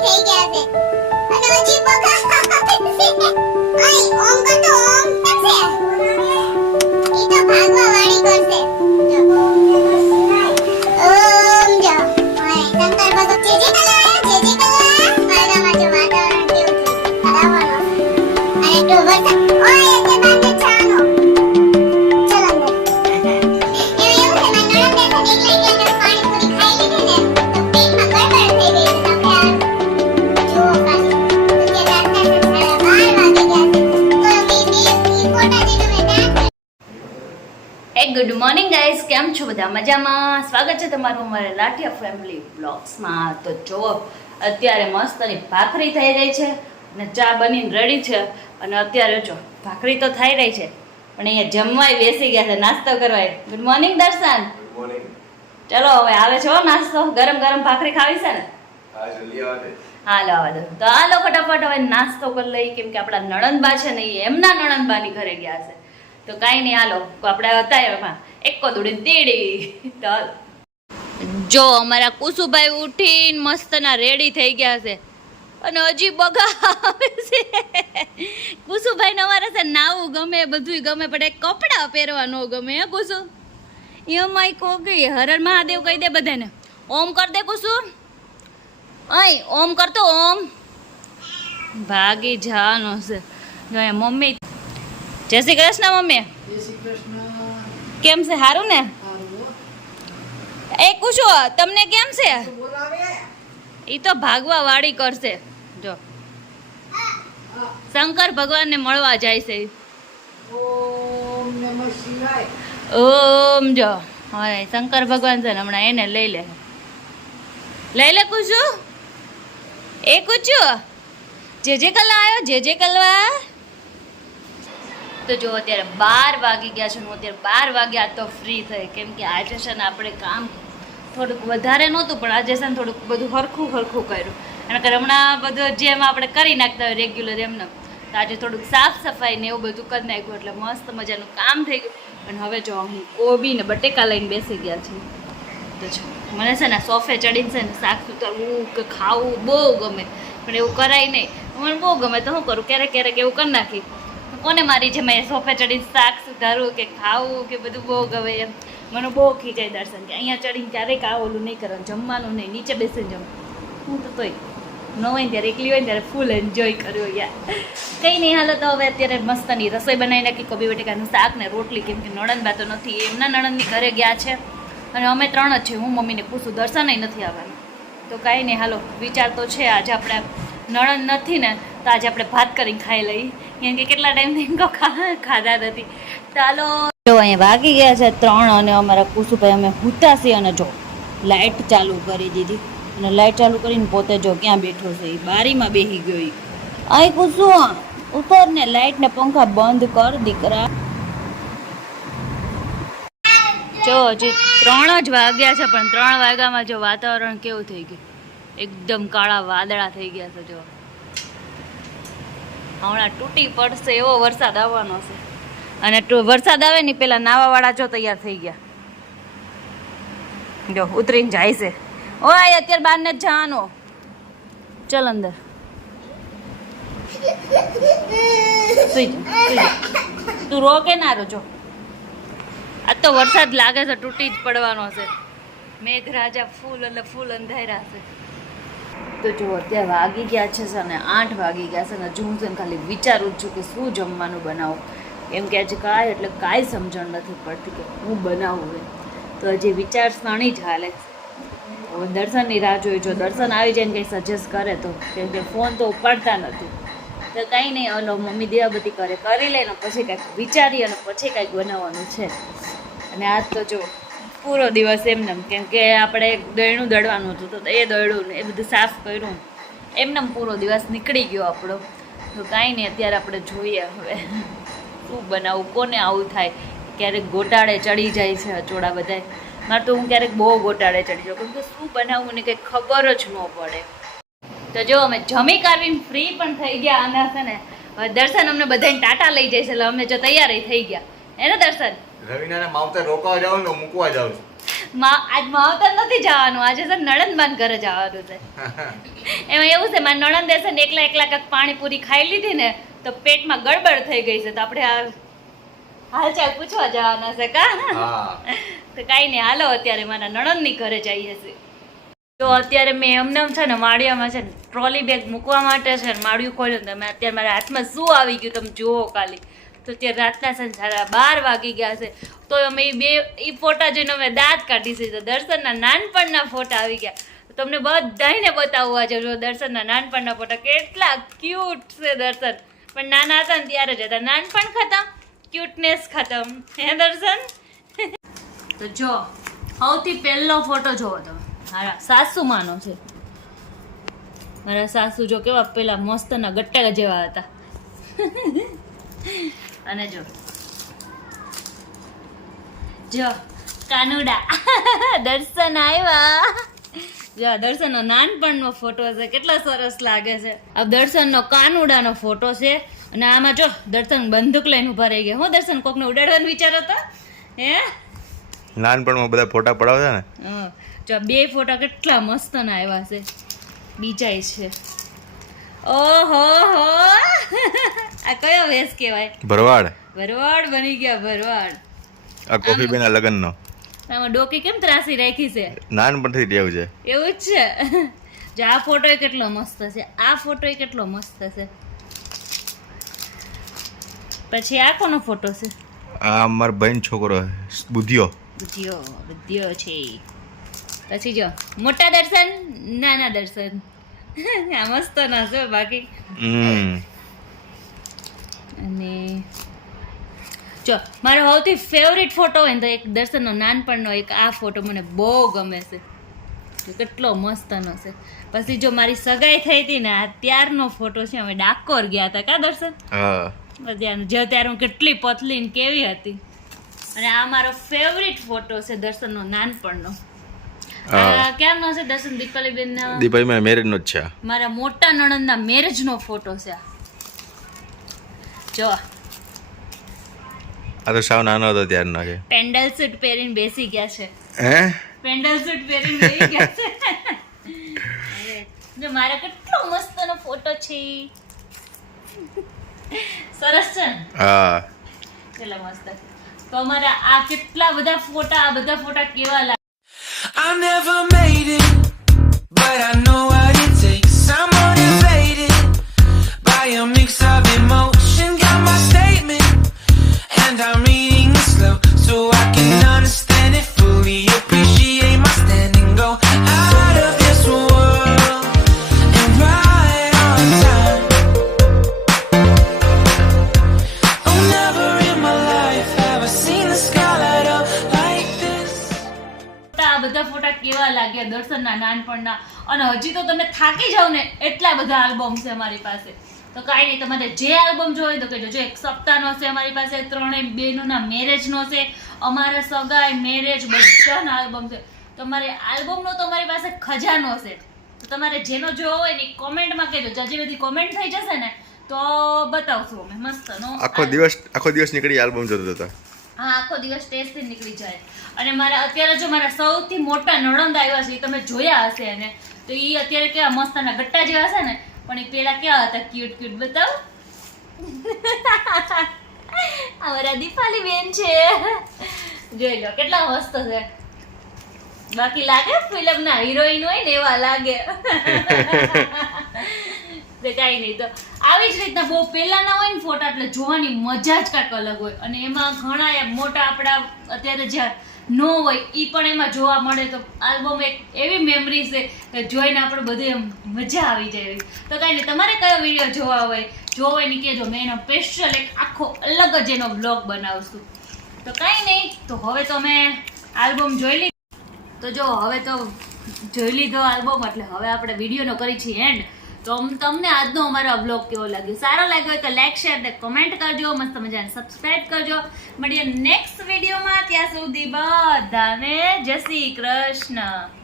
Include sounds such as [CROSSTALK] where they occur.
Ready થઈ ગયા છે અને હજી બગા આઈ ઓમ કરતો ઓમ થશે ઈ તો ભાગવા વાળી કરશે જો. ઓમ જો ઓય શંકર ભગત જે જે કલા જે જે કલા મારામાં જો વાતાવરણ કેવું છે ગુડ મોર્નિંગ ગાઈઝ કેમ છો બધા? મજામાં? સ્વાગત છે તમારું અમારે લાઠિયા ફેમિલી બ્લોગ્સમાં તો જો અત્યારે મસ્તની ભાખરી થઈ રહી છે અને ચા બનીને રેડી છે. અને અત્યારે જો ભાખરી તો થઈ રહી છે પણ અહીંયા જમવાય બેસી ગયા છે નાસ્તો કરવાય ગુડ મોર્નિંગ દર્શન. ચલો હવે આવે છે નાસ્તો. ગરમ ગરમ ભાખરી ખાવી છે ને? હાલો આવા દો તો હાલો ફટાફટ હવે નાસ્તો કરી લઈ કેમ કે આપણા નણંદબા છે ને એ એમના નણંદબાની ઘરે ગયા છે. તો કાંઈ નહીં, હાલો. આપણે હતા એમાં એક દોડી દીડી તો જો અમારા કુસુભાઈ ઉઠીને મસ્તના રેડી થઈ ગયા છે. અને હજી બગા આવે છે અમારે છે નાવું ગમે, બધુંય ગમે, પણ એક કપડાં પહેરવા ગમે, હે કુસુ? એમાંય કોકી હરર મહાદેવ કહી દે બધાને. ઓમ કર દે કુસુ. અહીં, ઓમ કરતો, ઓમ. ભાગી જવાનો છે. મમ્મી જય શ્રી કૃષ્ણ મમ્મી. કેમ છે? સારું ને? એ કુશો તમને કેમ છે? એ તો ભાગવા વાળી કરશે. જો. શંકર ભગવાનને મળવા જાય છે. ઓમ જો. હવે શંકર ભગવાન છે ને હમણાં એને લઈ લે. લઈ લે કુશુ. એ કુચુ જે જે કલા આવ્યો જે જે કલવા તો જો અત્યારે બાર વાગી ગયા છે, હું અત્યારે બાર વાગ્યા તો ફ્રી થઈ. કેમ કે આજે છે ને આપણે કામ થોડુંક વધારે નહોતું, પણ આજે છે ને થોડુંક બધું હરખું હરખું કર્યું. એના કરે હમણાં બધું જેમ આપણે કરી નાખતા હોય રેગ્યુલર એમને તો આજે થોડુંક સાફ સફાઈ ને એવું બધું કરી નાખ્યું એટલે મસ્ત મજાનું કામ થઈ ગયું. અને હવે જો હું કોબી ને બટેકા લઈને બેસી ગયા છે. તો જો, મને છે ને સોફે ચડીને છે ને શાક સુતરવું કે ખાવું બહુ ગમે. પણ એવું કરાય નહીં. મને બહુ ગમે, તો શું કરું? ક્યારેક ક્યારેક એવું કરી નાખી. કોને મારી છે મેં સોફે ચડીને શાક સુધારવું કે ખાવું કે બધું બહુ ગમે એમ? મને બહુ ખીચાય દર્શન કે અહીંયા ચડીને ક્યારેક આ ઓલું નહીં કરવાનું, જમવાનું નહીં, નીચે બેસીને જમ હું તો તોય ન હોય ત્યારે, એકલી હોય ત્યારે ફૂલ એન્જોય કર્યો યાર. કંઈ નહીં, હાલો તો હવે અત્યારે મસ્તની રસોઈ બનાવી નાખી, કોબી બટેકાનું શાક ને રોટલી, કેમ કે નણંદ તો નથી એમના નણંદની ઘરે ગયા છે. અને અમે ત્રણ જ છે હું મમ્મીને પૂછું, દર્શનય નથી આવવાનું. તો કાંઈ નહીં, હાલો, વિચાર તો છે, આજે આપણે નણંદ નથી ને તો આજે આપણે ભાત કરીને ખાઈ લઈ કેમ કે કેટલા ટાઈમથી એમ ખાધા નથી. ચાલો. જો અહીંયા વાગી ગયા છે ત્રણ અને અમારા કુસુભાઈ અમે હુતા અને જો લાઇટ ચાલુ કરી દીધી. અને લાઇટ ચાલુ કરીને પોતે જો ક્યાં બેઠો છે એ બારીમાં બેસી ગયો એ અહીં કુસુ, ઉતર ને લાઇટ ને પંખા બંધ કર, દીકરા. જો હજી ત્રણ જ વાગ્યા છે, પણ ત્રણ વાગ્યામાં જો વાતાવરણ કેવું થઈ ગયું. એકદમ કાળા વાદળા થઈ ગયા છે, જો. હમણાં તૂટી પડશે એવો વરસાદ આવવાનો છે. અને વરસાદ આવે ને પેલા નાવાવાળા જો તૈયાર થઈ ગયા. જો ઉતરીને જાય છે. ઓય, અત્યારે બહારને જ જવાનો. ચલ અંદર. તું રો કે ના રોજો. આ તો વરસાદ લાગે છે, તૂટી જ પડવાનો છે. મેઘરાજા ફૂલ એટલે ફૂલ અંધાર્યા છે. તો જો અત્યારે વાગી ગયા છે ને આઠ વાગી ગયા છે ને હજુ હું છે ખાલી વિચારું છું કે શું જમવાનું બનાવું. કેમ કે આજે કાંઈ, એટલે કાંઈ સમજણ નથી પડતી કે હું બનાવું એમ. તો હજી વિચાર સણી જ હાલે. હવે દર્શનની રાહ જોઈ, જો દર્શન આવી જાય ને કંઈ સજેસ્ટ કરે તો, કેમ કે ફોન તો ઉપાડતા નથી. તો કાંઈ નહીં અલો મમ્મી દેવાબતી કરે. કરી લે ને પછી કાંઈક વિચારી અને પછી કાંઈક બનાવવાનું છે. અને આજ તો જો પૂરો દિવસ એમને એમ કેમ કે આપણે દળનું દળવાનું હતું તો એ દળ્યું એ બધું સાફ કર્યું. એમને પૂરો દિવસ નીકળી ગયો આપણો. તો કાંઈ નહીં, અત્યારે આપણે જોઈએ હવે. શું બનાવું, કોને આવું થાય? ક્યારેક ગોટાળે ચડી જાય છે અચોડા બધાય. મારે તો હું ક્યારેક બહુ ગોટાળે ચડી જાઉં. કેમ કે શું બનાવવું ને કંઈ ખબર જ ન પડે. તો જો, અમે જમી કાઢીને ફ્રી પણ થઈ ગયા અને છે ને. દર્શન અમને બધાને ટાટા લઈ જાય છે, એટલે અમે જો તૈયાર થઈ ગયા. એને દર્શન? રવિના માવતર રોકવા જાઉં ને મૂકવા છું. મા- આજ માવતર નથી જવાનું આજે છે નણંદબાન ઘરે જવાનું છે. એમાં એવું છે મારા નણંદ છે ને એકલા એકલા કાંઈક પાણીપુરી ખાઈ લીધી ને તો પેટમાં ગડબડ થઈ ગઈ છે તો આપણે આ હાલચાલ પૂછવા જવાના છે કા? તો કાંઈ નહીં હાલો અત્યારે મારા નણંદની ઘરે જઈએ છીએ. તો અત્યારે મેં એમને એમ છે ને માળિયામાં છે ને ટ્રોલી બેગ મૂકવા માટે છે ને માળિયું ખોલ્યું ને તમે અત્યારે મારા હાથમાં શું આવી ગયું તમે જુઓ ખાલી. તો અત્યારે રાતના સાડા બાર વાગી ગયા છે. તો અમે એ બે એ ફોટા જોઈને અમે દાંત કાઢી છે. તો દર્શનના નાનપણના ફોટા આવી ગયા. તમને બધાને બતાવવા છે જો દર્શનના નાનપણના ફોટા કેટલા ક્યુટ છે દર્શન. પણ નાના હતા ને ત્યારે જ હતા. નાનપણ ખતમ ક્યુટનેસ ખતમ. હે દર્શન? તો જો, સૌથી પહેલો ફોટો જોવો તમે. મારા સાસુ માનો છે. મારા સાસુ જો કેવા પેલા મસ્તના ગટ્ટા જેવા હતા. અને જો. જો કાનુડા. [LAUGHS] દર્શન આવ્યા જો દર્શનનો નાનપણનો ફોટો છે. કેટલો સરસ લાગે છે. આ દર્શનનો કાનુડાનો ફોટો છે. અને આમાં જો દર્શન બંદૂક લઈને ઊભા રહી ગયા. હું દર્શન કોકને ઉડાડવાનો વિચાર હતો હે? નાનપણમાં બધા ફોટા પડાવતા ને? જો બે ફોટા કેટલા મસ્ત ના આવ્યા છે. બીજાય છે. ઓહો હો. [LAUGHS] આ કયો વેશ કહેવાય? ભરવાડ. ભરવાડ બની ગયા ભરવાડ. આ કોફીબેના લગ્નનો. આમાં ડોકી કેમ ત્રાસી રાખી છે? નાનપણથી ટેવ છે. એવું જ છે? [LAUGHS] જો આ ફોટો કેટલો મસ્ત છે. આ ફોટો કેટલો મસ્ત છે. પછી આ કોનો ફોટો છે? આ મારો બહેન છોકરો બુદ્ધિયો. બુદ્ધિયો બુદ્ધિયો છે પછી જો મોટા દર્શન નાના દર્શન. [LAUGHS] આ મસ્ત ના છે બાકી. હમ. અને જો મારો સૌથી ફેવરિટ ફોટો હોય ને તો એક દર્શનનો નાનપણનો એક આ ફોટો મને બહુ ગમે છે. કેટલો મસ્તનો છે. પછી જો મારી સગાઈ થઈ હતી ને આ ત્યારનો ફોટો છે અમે ડાકોર ગયા હતા કા દર્શન? હા. ત્યારનો જે ત્યારે હું કેટલી પતલી ને કેવી હતી. અને આ મારો ફેવરિટ ફોટો છે દર્શનનો નાનપણનો. ક્યારનો છે દર્શન દીપાલીબેન દીપાલીબેન મારા મેરેજનો જ છે મારા મોટા નણંદના મેરેજનો ફોટો છે આ. જો આ તો સાવ નાનો હતો ત્યારનો છે પેન્ડલ સૂટ પહેરીને બેસી ગયા છે. હે? પેન્ડલ સૂટ પહેરીને બેસી ગયા છે. જો મારા કેટલો મસ્તનો ફોટો છે સરસ છે ને? હા. કેટલા મસ્ત. તો અમારા આ કેટલા બધા ફોટા આ બધા ફોટા કેવા લાગે I never made લાગ્યા નાનપણના. અને હજી તો તમે થાકી જાવ ને એટલા બધા આલ્બમ છે અમારી પાસે. તો કાંઈ નહીં તમારે જે આલ્બમ જોઈએ તો કહેજો. જો એક સપ્તાહનો છે અમારી પાસે ત્રણેય બહેનોના મેરેજનો છે. અમારા સગાઈ મેરેજ બધાના આલ્બમ છે. તમારે આલ્બમનો તો અમારી પાસે ખજાનો છે. તો તમારે જેનો જોવો હોય ને કોમેન્ટમાં કહેજો. જાજી બધી કોમેન્ટ થઈ જશે ને તો બતાવશું અમે. મસ્તનો આખો દિવસ આખો દિવસ નીકળી આલ્બમ જોતા હતો હા આખો દિવસ ટેસ્ટથી નીકળી જાય. અને મારા અત્યારે જો મારા સૌથી મોટા નણંદ આવ્યા છે એ તમે જોયા હશે એને. તો એ અત્યારે કેવા મસ્તના ગટ્ટા જેવા છે ને પણ એ પેલા કેવા હતા? ક્યુટ ક્યુટ બતાવ. અમારા દીપાલી બેન છે. જોઈ લો કેટલા મસ્ત છે. બાકી લાગે ફિલ્મના હિરોઈન હોય ને એવા લાગે. [LAUGHS] તે કાંઈ નહીં તો આવી જ રીતના બહુ પહેલાના હોય ને ફોટા એટલે જોવાની મજા જ કાંઈક અલગ હોય. અને એમાં ઘણા મોટા આપણા અત્યારે જ્યાં ન હોય એ પણ એમાં જોવા મળે તો આલ્બમ એક એવી મેમરી છે કે જોઈને આપણે બધું એમ મજા આવી જાય તો કાંઈ નહીં, તમારે કયો વીડિયો જોવા હોય, જોવો હોય ને કહેજો. મેં એનો સ્પેશિયલ એક આખો અલગ જ એનો બ્લોગ બનાવશું. તો કાંઈ નહીં, તો હવે તો મેં આલ્બમ જોઈ લીધી. તો જો, હવે તો જોઈ લીધો આલ્બમ, એટલે હવે આપણે વિડીયોનો કરી છીએ એન્ડ તો તમને આજનો અમારો બ્લોગ કેવો લાગ્યો? સારો લાગ્યો હોય તો લાઈક શેર ને કમેન્ટ કરજો. મસ્ત મજાને સબસ્ક્રાઇબ કરજો. મળીએ નેક્સ્ટ વિડીયોમાં ત્યાં સુધી બધાને જય શ્રી કૃષ્ણ.